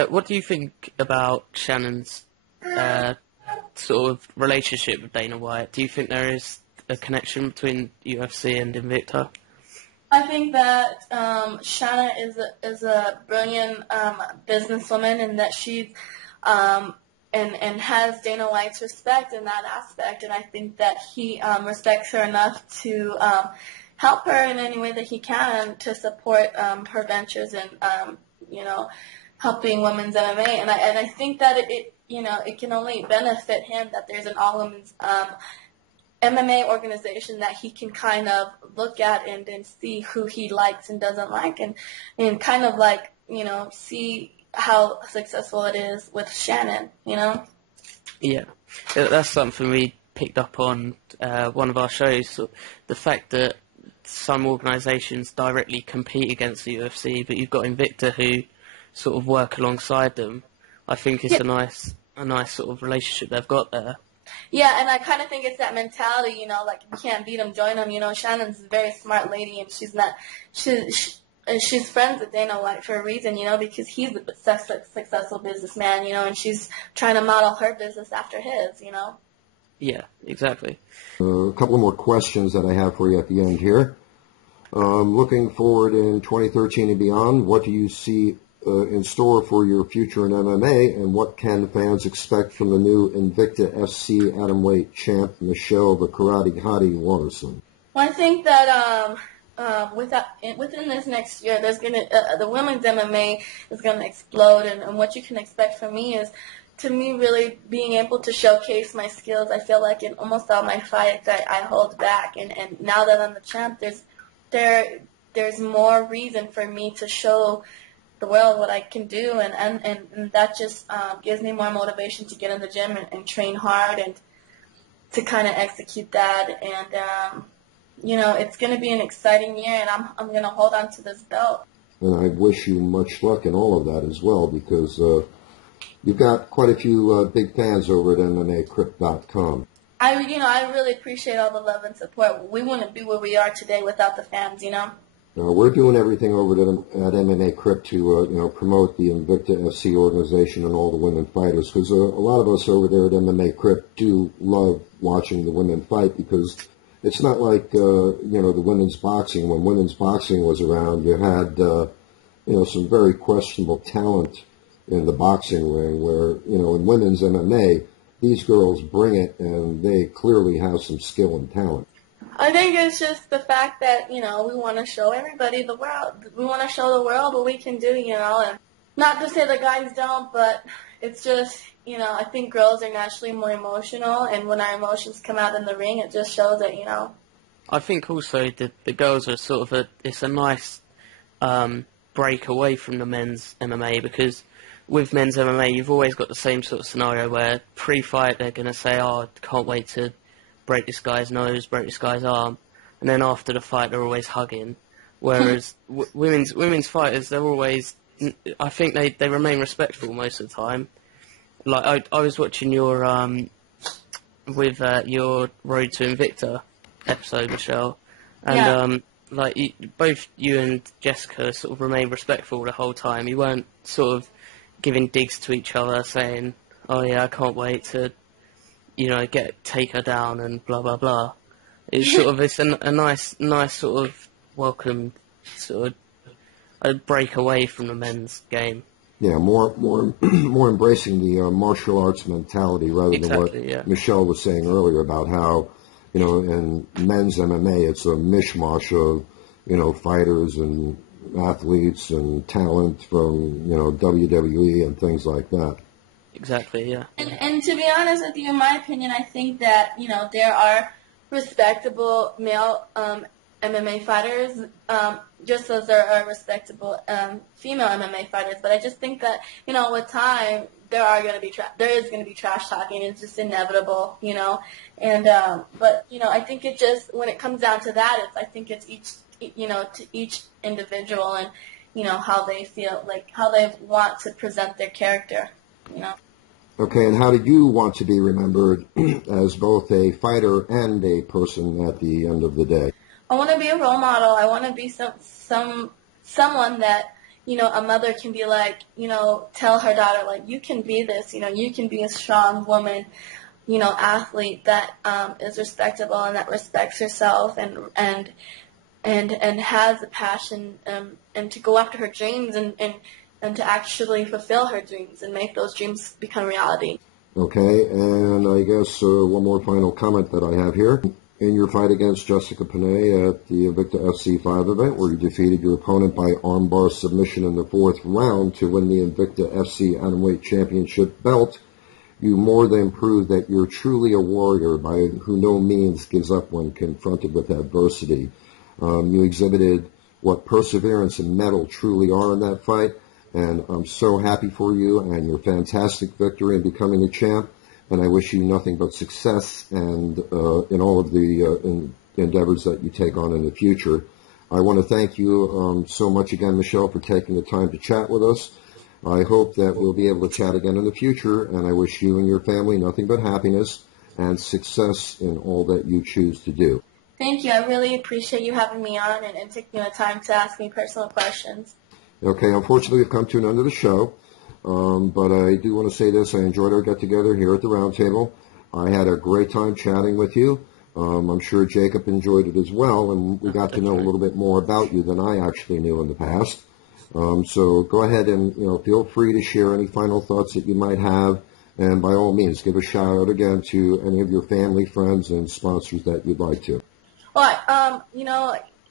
What do you think about Shannon's sort of relationship with Dana White? Do you think there is a connection between UFC and Invicta? I think that Shanna is a brilliant businesswoman, and that she's and has Dana White's respect in that aspect, and I think that he respects her enough to help her in any way that he can to support her ventures and helping women's MMA, and I think that it can only benefit him that there's an all women's MMA organization that he can kind of look at and see who he likes and doesn't like, and kind of like see how successful it is with Shannon, Yeah, that's something we picked up on one of our shows. So the fact that some organisations directly compete against the UFC, but you've got Invicta who sort of work alongside them. I think it's a nice sort of relationship they've got there. Yeah, and I kind of think it's that mentality, like if you can't beat them, join them. Shannon's a very smart lady, and she's friends with Dana White for a reason, because he's a successful businessman, and she's trying to model her business after his, Yeah, exactly. A couple more questions that I have for you at the end here. Looking forward in 2013 and beyond, what do you see in store for your future in MMA, and what can fans expect from the new Invicta FC Atomweight champ, Michelle the Karate Hottie Waterson? Well, I think that within this next year, there's the women's MMA is gonna explode, and what you can expect from me is to me, really being able to showcase my skills. I feel like in almost all my fights, I hold back, and now that I'm the champ, there's more reason for me to show the world what I can do, and that just gives me more motivation to get in the gym and train hard and to kind of execute that. And it's going to be an exciting year, and I'm going to hold on to this belt. And I wish you much luck in all of that as well, because you've got quite a few big fans over at MMAcrypt.com. I really appreciate all the love and support. We wouldn't be where we are today without the fans, We're doing everything over at MMA Crypt to promote the Invicta FC organization and all the women fighters, because a lot of us over there at MMA Crypt do love watching the women fight, because it's not like the women's boxing. When women's boxing was around, you had some very questionable talent in the boxing ring, where in women's MMA, these girls bring it, and they clearly have some skill and talent. I think it's just the fact that, we want to show everybody the world. We want to show the world what we can do, and not to say the guys don't, but it's just, I think girls are naturally more emotional, and when our emotions come out in the ring, it just shows that, I think also the girls are sort of it's a nice break away from the men's MMA, because with men's MMA, you've always got the same sort of scenario where pre-fight they're going to say, oh, can't wait to break this guy's nose, break this guy's arm, and then after the fight they're always hugging. Whereas women's fighters, they're always, I think they remain respectful most of the time. Like I was watching your with your Road to Invicta episode, Michelle, and both you and Jessica sort of remained respectful the whole time. You weren't sort of giving digs to each other, saying, "Oh yeah, I can't wait to, take her down," and blah blah blah. It's sort of a nice sort of welcome, sort of a break away from the men's game. Yeah, more embracing the martial arts mentality rather than what Michelle was saying earlier about how, in men's MMA it's a mishmash of, fighters and athletes and talent from, WWE and things like that. Exactly, yeah. And to be honest with you, in my opinion, I think that, there are respectable male MMA fighters, just as there are respectable female MMA fighters. But I just think that, with time, there is going to be trash talking. It's just inevitable, And but I think it just, when it comes down to that, I think it's to each individual and how they feel, like how they want to present their character, Okay, and how did you want to be remembered as both a fighter and a person at the end of the day? I want to be a role model. I want to be someone that, a mother can be like, tell her daughter, like, you can be this, you can be a strong woman, athlete that is respectable and that respects herself and has a passion and to go after her dreams and to actually fulfill her dreams and make those dreams become reality. Okay, and I guess one more final comment that I have here. In your fight against Jessica Panay at the Invicta FC 5 event, where you defeated your opponent by armbar submission in the 4th round to win the Invicta FC Atomweight Championship belt, you more than proved that you're truly a warrior by who no means gives up when confronted with adversity. You exhibited what perseverance and mettle truly are in that fight, and I'm so happy for you and your fantastic victory in becoming a champ. And I wish you nothing but success and in all of the endeavors that you take on in the future. I want to thank you so much again, Michelle, for taking the time to chat with us. I hope that we'll be able to chat again in the future, and I wish you and your family nothing but happiness and success in all that you choose to do. Thank you. I really appreciate you having me on and taking the time to ask me personal questions. Okay, unfortunately, we've come to an end of the show. But I do want to say this. I enjoyed our get-together here at the Roundtable. I had a great time chatting with you. I'm sure Jacob enjoyed it as well, and we got to know a little bit more about you than I actually knew in the past. So go ahead and feel free to share any final thoughts that you might have, and by all means, give a shout-out again to any of your family, friends, and sponsors that you'd like to. Well,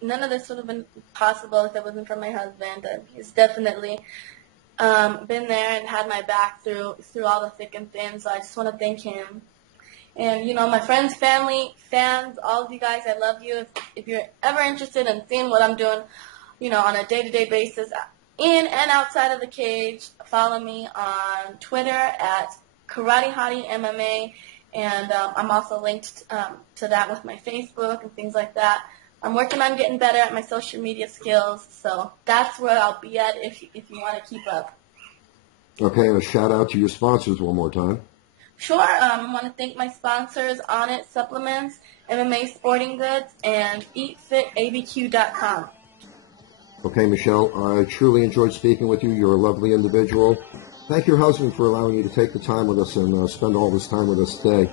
none of this would have been possible if it wasn't for my husband. He's definitely been there and had my back through all the thick and thin. So I just want to thank him. And, my friends, family, fans, all of you guys, I love you. If you're ever interested in seeing what I'm doing, on a day-to-day basis, in and outside of the cage, follow me on Twitter at Karate Hottie MMA. And I'm also linked to that with my Facebook and things like that. I'm working on getting better at my social media skills, so that's where I'll be at if you want to keep up. Okay, and a shout out to your sponsors one more time. Sure. I want to thank my sponsors, On It Supplements, MMA Sporting Goods, and EatFitABQ.com. Okay, Michelle, I truly enjoyed speaking with you. You're a lovely individual. Thank your husband for allowing you to take the time with us and spend all this time with us today.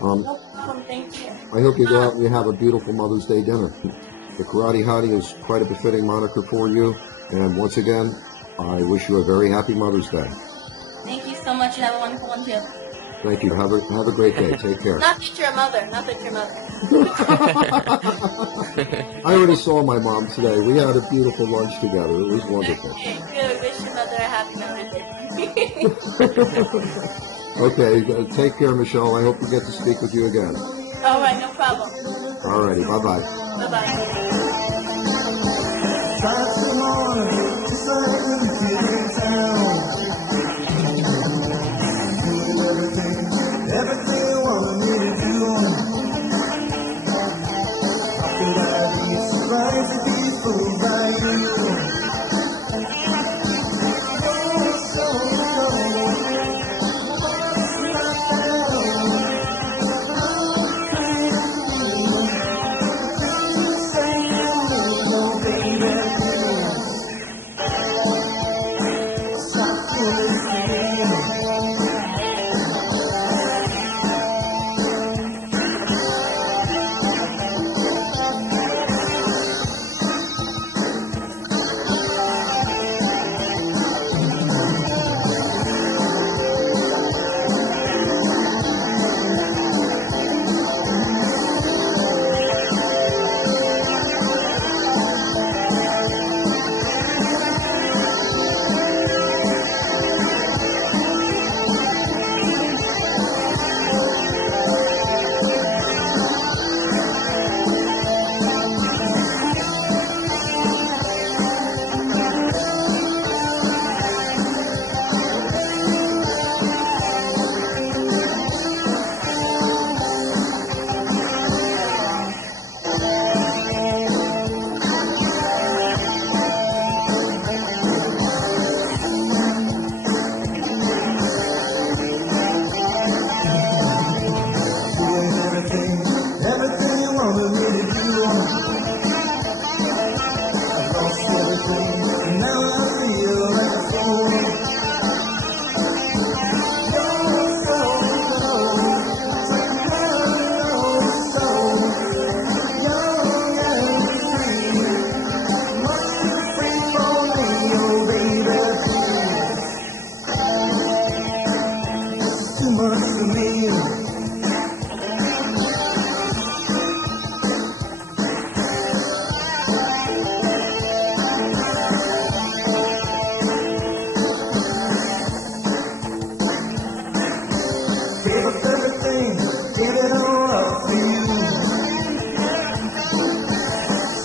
No problem. Thank you. I hope you go out and you have a beautiful Mother's Day dinner. The Karate Hottie is quite a befitting moniker for you. And once again, I wish you a very happy Mother's Day. Thank you so much, and have a wonderful one, too. Thank you. Have a great day. Take care. Not that you're a mother. Not that you're a mother. I already saw my mom today. We had a beautiful lunch together. It was wonderful. Okay, good. Wish your mother a happy Mother's Day. Okay, take care, Michelle. I hope we get to speak with you again. All right, no problem. All righty. Bye-bye. Bye-bye. Everything you want me to do. How could I be surprised to be fooled by you? You're so cold.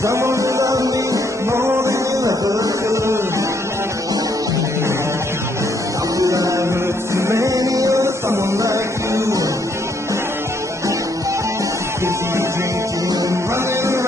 Someone who loves me more than you ever could. How could I hurt so many of someone like you? Busy drinking and running around.